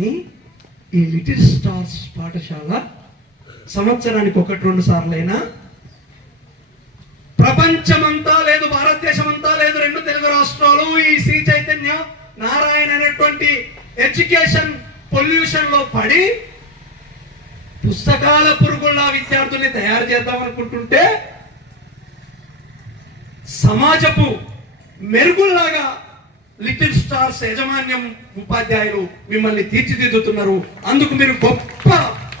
కానీ ఈ little stars పాఠశాల సంవత్సరానికి ఒకటి రెండు సార్లైనా ప్రపంచమంతా లేదు భారతదేశమంతా లేదు రెండు తెలుగు రాష్ట్రాలు ఈ శ్రీ చైతన్య నారాయణ అనేటువంటి ఎడ్యుకేషన్ పొల్యూషన్లో పడి పుస్తకాల పురుగుల్లా విద్యార్థుల్ని తయారు చేద్దాం అనుకుంటుంటే సమాజపు మెరుగుల్లాగా లిటిల్ స్టార్స్ యాజమాన్యం ఉపాధ్యాయులు మిమ్మల్ని తీర్చిదిద్దుతున్నారు. అందుకు మీరు గొప్ప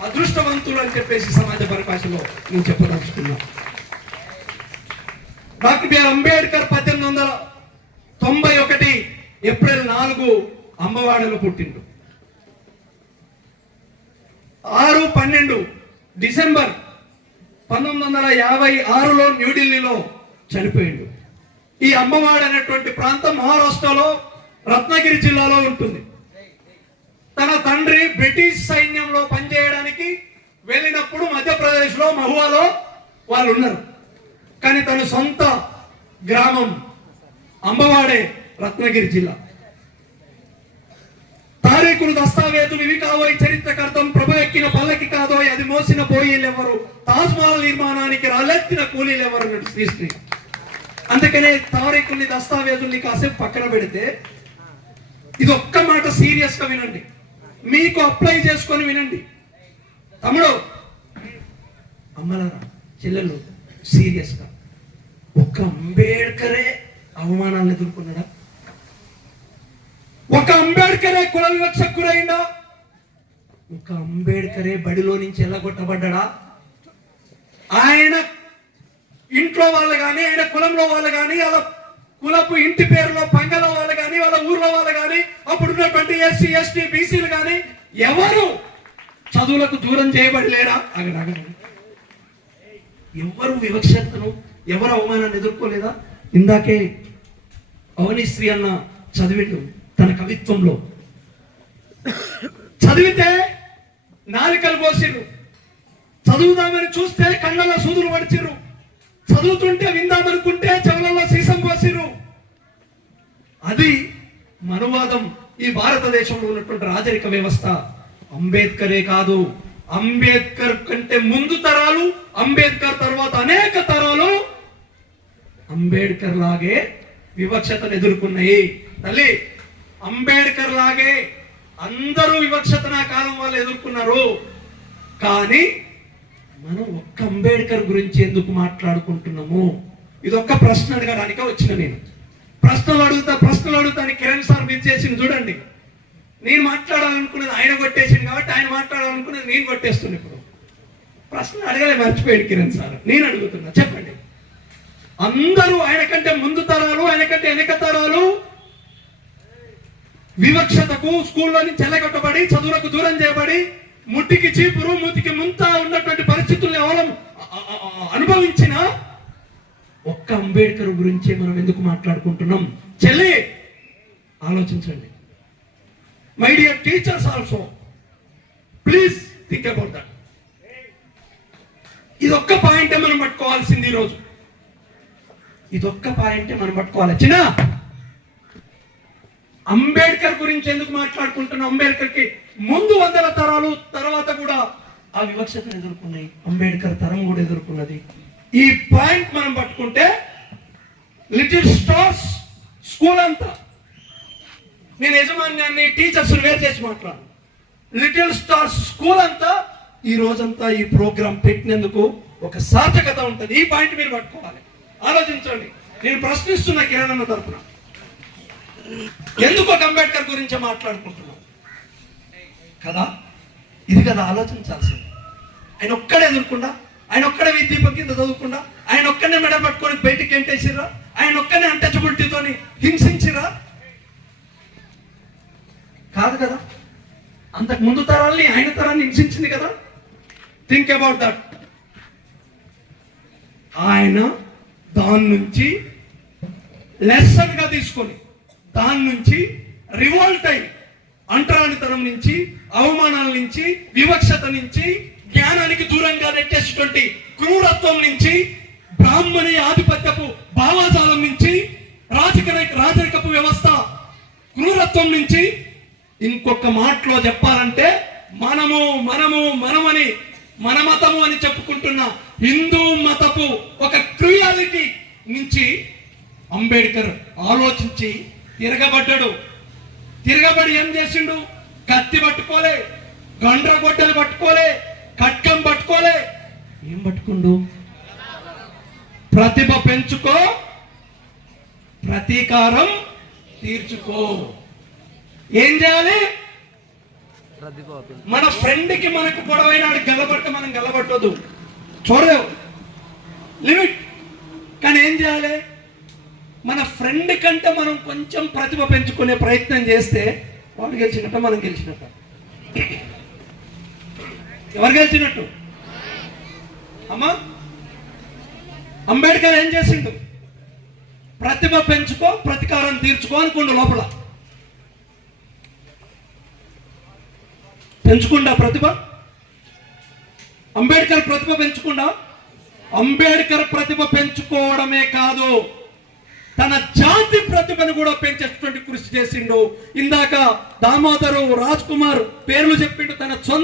అదృష్టవంతులు అని చెప్పేసి సమాజ పరిభాషలో నేను చెప్పదలుచుకున్నా. డాక్టర్ బిఆర్ అంబేద్కర్ పద్దెనిమిది వందల తొంభై ఒకటి ఏప్రిల్ నాలుగు అంబవాడలో పుట్టిండు. ఆరు పన్నెండు డిసెంబర్ పంతొమ్మిది వందల యాభై ఆరులో న్యూఢిల్లీలో చనిపోయిండు. ఈ అమ్మవాడు అనేటువంటి ప్రాంతం మహారాష్ట్రలో రత్నగిరి జిల్లాలో ఉంటుంది. తన తండ్రి బ్రిటిష్ సైన్యంలో పనిచేయడానికి వెళ్ళినప్పుడు మధ్యప్రదేశ్లో మహువాలో వాళ్ళు ఉన్నారు. కానీ తన సొంత గ్రామం అంబవాడే రత్నగిరి జిల్లా. తారీఖులు దస్తావేజులు ఇవి కావోయ్ చరిత్రకర్తం ప్రభు ఎక్కిన పల్లకి కాదోయ్ అది మోసిన పోయిలెవరు తాజ్ మహల్ నిర్మాణానికి రాలెత్తిన కూలీలు ఎవరు శ్రీశ్రీ అందుకనే తారీఖుల్ని దస్తావేజుల్ని కాసేపు పక్కన పెడితే ఇది ఒక్క మాట సీరియస్గా వినండి. మీకు అప్లై చేసుకొని వినండి. తమ్ముడు అమ్మలారా చెల్లెలు సీరియస్గా. ఒక అంబేడ్కరే అవమానాలను ఎదుర్కొన్నాడా? ఒక అంబేడ్కరే కుల వివక్షకు గురైందా? ఒక అంబేడ్కరే బడిలో నుంచి ఎల్లగొట్టబడ్డా ఆయన ఇంట్లో వాళ్ళు కానీ ఆయన కులంలో వాళ్ళు కానీ వాళ్ళ కులపు ఇంటి పేరులో పంగల వాళ్ళు కానీ వాళ్ళ ఊర్లో వాళ్ళు కానీ అప్పుడు ఉన్నటువంటి ఎస్సీ ఎస్టీ బీసీలు కానీ ఎవరు చదువులకు దూరం చేయబడి లేరా అక్కడ. ఎవరు వివక్షతను ఎవరు అవమానాన్ని ఎదుర్కోలేదా? ఇందాకే అవనిశ్రీ అన్న చదివిండు తన కవిత్వంలో. చదివితే నాలికలు కోసిరు చదువుదామని చూస్తే కళ్ళలో సూదులు పడిచిర్రు. చదువుతుంటే విందామనుకుంటే చెవులలో సీసం పోసిరు. అది మనువాదం. ఈ భారతదేశంలో ఉన్నటువంటి రాజరిక వ్యవస్థ అంబేద్కరే కాదు. అంబేద్కర్ కంటే ముందు తరాలు అంబేద్కర్ తర్వాత అనేక తరాలు అంబేద్కర్ లాగే వివక్షతను ఎదుర్కొన్నాయి. తల్లి అంబేద్కర్ లాగే అందరూ వివక్షతన కాలం వాళ్ళు ఎదుర్కొన్నారు. కానీ మనం ఒక్క అంబేద్కర్ గురించి ఎందుకు మాట్లాడుకుంటున్నాము? ఇది ఒక్క ప్రశ్న అడగడానికే వచ్చిన నేను. ప్రశ్నలు అడుగుతా ప్రశ్నలు అడుగుతాను కిరణ్ సార్ మీరు చేసింది చూడండి. నేను మాట్లాడాలనుకున్నది ఆయన కొట్టేసింది కాబట్టి ఆయన మాట్లాడాలనుకున్నది నేను కొట్టేస్తున్నా ఇప్పుడు. ప్రశ్న అడగలే మర్చిపోయాడు కిరణ్ సార్. నేను అడుగుతున్నా చెప్పండి. అందరూ ఆయన కంటే ముందు తరాలు ఆయన కంటే వెనక తరాలు వివక్షతకు స్కూల్లో నుంచి చెల్లగొట్టబడి చదువులకు దూరం చేయబడి ముట్టికి చీపురు ముతికి ముంత ఉన్నటువంటి పరిస్థితుల్ని ఎవరం అనుభవించిన ఒక్క అంబేద్కర్ గురించి మనం ఎందుకు మాట్లాడుకుంటున్నాం? చెల్లి ఆలోచించండి. My dear teachers also please think about that ఇది ఒక్క పాయింటే మనం పట్టుకోవాల్సింది ఈరోజు. ఇది ఒక్క పాయింటే మనం పట్టుకోవాలి. చిన్న అంబేద్కర్ గురించి ఎందుకు మాట్లాడుకుంటున్నాం అంబేద్కర్కి ముందు వందల తరాలు తర్వాత కూడా ఆ వివక్షతను ఎదుర్కొన్నాయి. అంబేద్కర్ తరం కూడా ఎదుర్కొన్నది. ఈ పాయింట్ మనం పట్టుకుంటే లిటిల్ స్టార్స్ స్కూల్ అంతా. నేను యజమాన్యాన్ని టీచర్స్ వేరు చేసి మాట్లాడు లిటిల్ స్టార్స్ స్కూల్ అంతా ఈ రోజంతా ఈ ప్రోగ్రాం పెట్టినందుకు ఒక సార్థకత ఉంటుంది. ఈ పాయింట్ మీరు పట్టుకోవాలి. ఆలోచించండి. నేను ప్రశ్నిస్తున్న కిరణ్ అన్న తరపున. ఎందుకు ఒక అంబేద్కర్ గురించి మాట్లాడుకుంటున్నాం కదా? ఇది కదా ఆలోచించాల్సింది. ఆయన ఒక్కడే ఎదుర్కొండా? ఆయన ఒక్కడే విద్యపం కింద చదువుకుండా ఆయన ఒక్కనే మెడ పట్టుకొని బయటికి ఎంటేసిరా ఆయన ఒక్కనే అంటచబుల్టీతోని హింసించిరా కాదు కదా? అంతకు ముందు తరాల్ని ఆయన తరాన్ని హింసించింది కదా? థింక్ అబౌట్ దట్ ఆయన దాని నుంచి లెసన్గా తీసుకొని దాని నుంచి రివోల్ట్ అయి అంటరానితనం నుంచి అవమానాల నుంచి వివక్షత నుంచి జ్ఞానానికి దూరంగా నెట్టేసినటువంటి క్రూరత్వం నుంచి బ్రాహ్మణి ఆధిపత్యపు భావాజాలం నుంచి రాజకీయ రాజరికపు వ్యవస్థ క్రూరత్వం నుంచి ఇంకొక మాటలో చెప్పాలంటే మనము మనము మనమని మన మతము అని చెప్పుకుంటున్న హిందూ మతపు ఒక క్రియాలిటీ నుంచి అంబేద్కర్ ఆలోచించి తిరగబడ్డాడు. తిరగబడి ఏం చేసిండు? కత్తి పట్టుకోలే గండ్ర గొడ్డలు పట్టుకోలే కట్కం పట్టుకోలే. ఏం పట్టుకుండు? ప్రతిభ పెంచుకో ప్రతీకారం తీర్చుకో. ఏం చేయాలి? మన ఫ్రెండ్కి మనకు గొడవైనాడు గెలబట్ట మనం గెలబట్టదు చూడలేవు. లిమిట్. కానీ ఏం చేయాలి? మన ఫ్రెండ్ కంటే మనం కొంచెం ప్రతిభ పెంచుకునే ప్రయత్నం చేస్తే వాడు గెలిచినట్టు మనం గెలిచినట్టు. ఎవరు గెలిచినట్టు? అమ్మా? అంబేద్కర్ ఏం చేసిండు? ప్రతిభ పెంచుకో ప్రతీకారం తీర్చుకో అనుకుండు లోపల. పెంచుకుండా ప్రతిభ? అంబేద్కర్ ప్రతిభ పెంచుకుండా? అంబేద్కర్ ప్రతిభ పెంచుకోవడమే కాదు. తన జాతి ప్రతిభను కూడా పెంచేటువంటి కృషి చేసిండు. ఇందాక దామోదరు రాజ్ కుమార్ పేర్లు చెప్పిండు తన సొంత